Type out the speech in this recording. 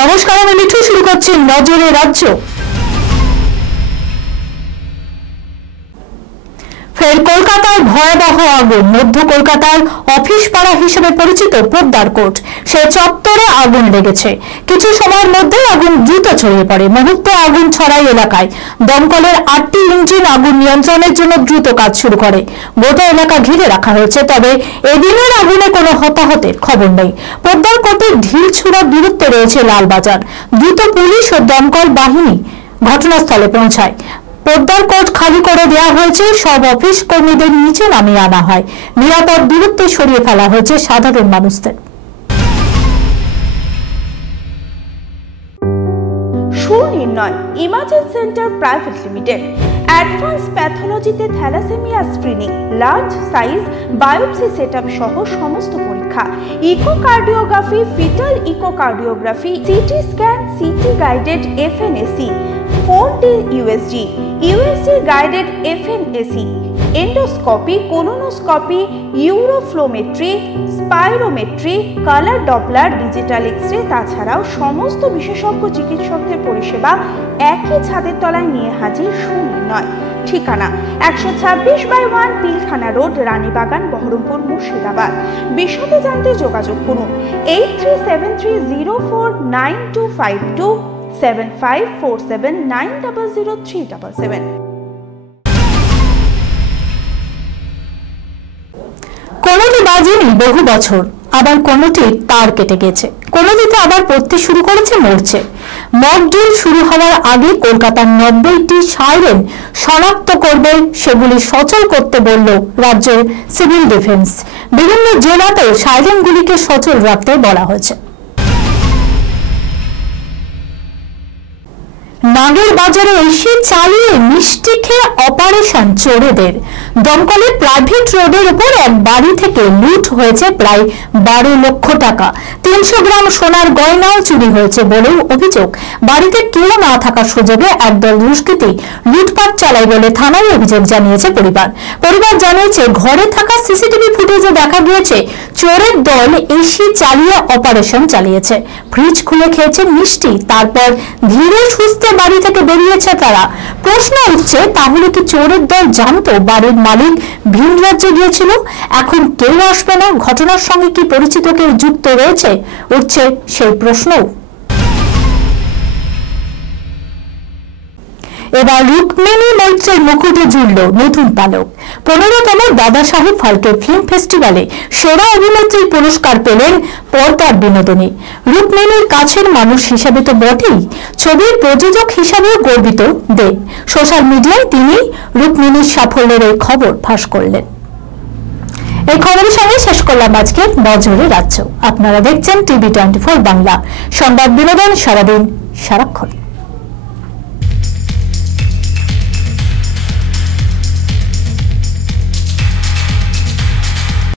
নমস্কার, আমি মিঠু। শুরু করছি নজরে রাজ্য। ফের কলকাতায় ভয়াবহ আগুন। মধ্য কলকাতার অফিস পাড়া হিসেবে পরিচিত পোদ্দার কোর্ট, সে চত্বরে আগুন লেগেছে। কিছু সময়ের মধ্যে আগুন দ্রুত ছড়িয়ে পড়ে। মুহূর্তে আগুন ছড়ায় এলাকায়। দমকলের 8টি ইঞ্জিন আগুন নিয়ন্ত্রণের জন্য দ্রুত কাজ শুরু করে। গোটা এলাকা ঘিরে রাখা হয়েছে, তবে এদিনের আগুনে কোনো হতাহতের খবর নেই। পোদ্দার কোর্টের ঢিলছুড়া দূরত্বে রয়েছে লালবাজার। দ্রুত পুলিশ ও দমকল বাহিনী ঘটনাস্থলে পৌঁছায়। পোদ্দার কোর্ট খালি করে দেওয়া হয়েছে। সব অফিস কর্মীদের নিচে নামিয়ে আনা হয়। নিরাপদ দূরত্বে সরিয়ে ফেলা হয়েছে সাধারণ মানুষদের। Sunirnoy imaging center private limited advance প্যাথোলজিতে thalassaemia screening, large size biopsy setup সহ সমস্ত পরীক্ষা, echocardiography, foetal echocardiography, CT scan, CT guided FNAC, 4D USG, USG guided FNAC, endoscopy, colonoscopy, uroflowmetry, spirometry, colour Doppler, digital X-ray, তাছাড়াও সমস্ত বিশেষজ্ঞ চিকিৎসকদের পরিষেবা একই ছাদের তলায় নিয়ে হাজির সুনির্ণয়। ঠিকানা 126/1 পিলখানা রোড, রানীবাগান, বহরমপুর, মুর্শিদাবাদ। বিশদে জানতে যোগাযোগ করুন 8373049252 7547900377। কোনোটি বাজেনি বহু বছর, আবার কোনোটির তার কেটে গেছে, কোনোটিতে আবার পড়তে শুরু করেছে, মরছে। মকড্রিল শুরু হওয়ার আগে কলকাতার 90টি সাইরেন শনাক্ত করবে, সেগুলি সচল করতে বলল রাজ্যের সিভিল ডিফেন্স। বিভিন্ন জেলাতেও সাইরেনগুলিকে সচল রাখতে বলা হয়েছে। নাগের বাজারে এসে চালিয়ে মিষ্টি খেয়ে অপারেশন চোরেদের। দমকলের প্রাইভেট রোডের উপর এক বাড়ি থেকে লুট হয়েছে প্রায় 12 লক্ষ টাকা। 300 গ্রাম সোনার গয়নাও চুরি হয়েছে বলেও অভিযোগ। বাড়িতে কেউ না থাকার সুযোগে একদল দুষ্কৃতী লুটপাট চালায় বলে থানায় অভিযোগ জানিয়েছে পরিবার জানিয়েছে, ঘরে থাকা সিসিটিভি ফুটেজে দেখা গিয়েছে চোরের দল এসে চালিয়ে অপারেশন চালিয়েছে। ফ্রিজ খুলে খেয়েছে মিষ্টি, তারপর ধীরে সুস্থে বাড়ি থেকে বেরিয়েছে তারা। প্রশ্ন উঠছে, তাহলে কি চোরের দল জানতো বাড়ির মালিক ভিন রাজ্যে গিয়েছিল? এখন কেউ আসবে না? ঘটনার সঙ্গে কি পরিচিত কেউ যুক্ত রয়েছে? উঠছে সেই প্রশ্ন। এবার রুক্মিণী মৈত্রের মুকুটে জুড়ল নতুন পালক। 15তম দাদা সাহেব ফালকে ফিল্ম ফেস্টিভ্যালে সেরা অভিনেত্রী পুরস্কার পেলেন পর্দার বিনোদিনী। রুক্মিণীর কাছের মানুষ হিসাবে তো বটেই, ছবির প্রযোজক হিসাবেও গর্বিত দেব। সোশ্যাল মিডিয়ায় তিনি রুক্মিণীর সাফল্যের এই খবর ফাঁস করলেন। এই খবরের সঙ্গে শেষ করলাম আজকে নজরে রাজ্য। আপনারা দেখছেন TV 24 বাংলা, সংবাদ বিনোদন সারাদিন সারাক্ষণ।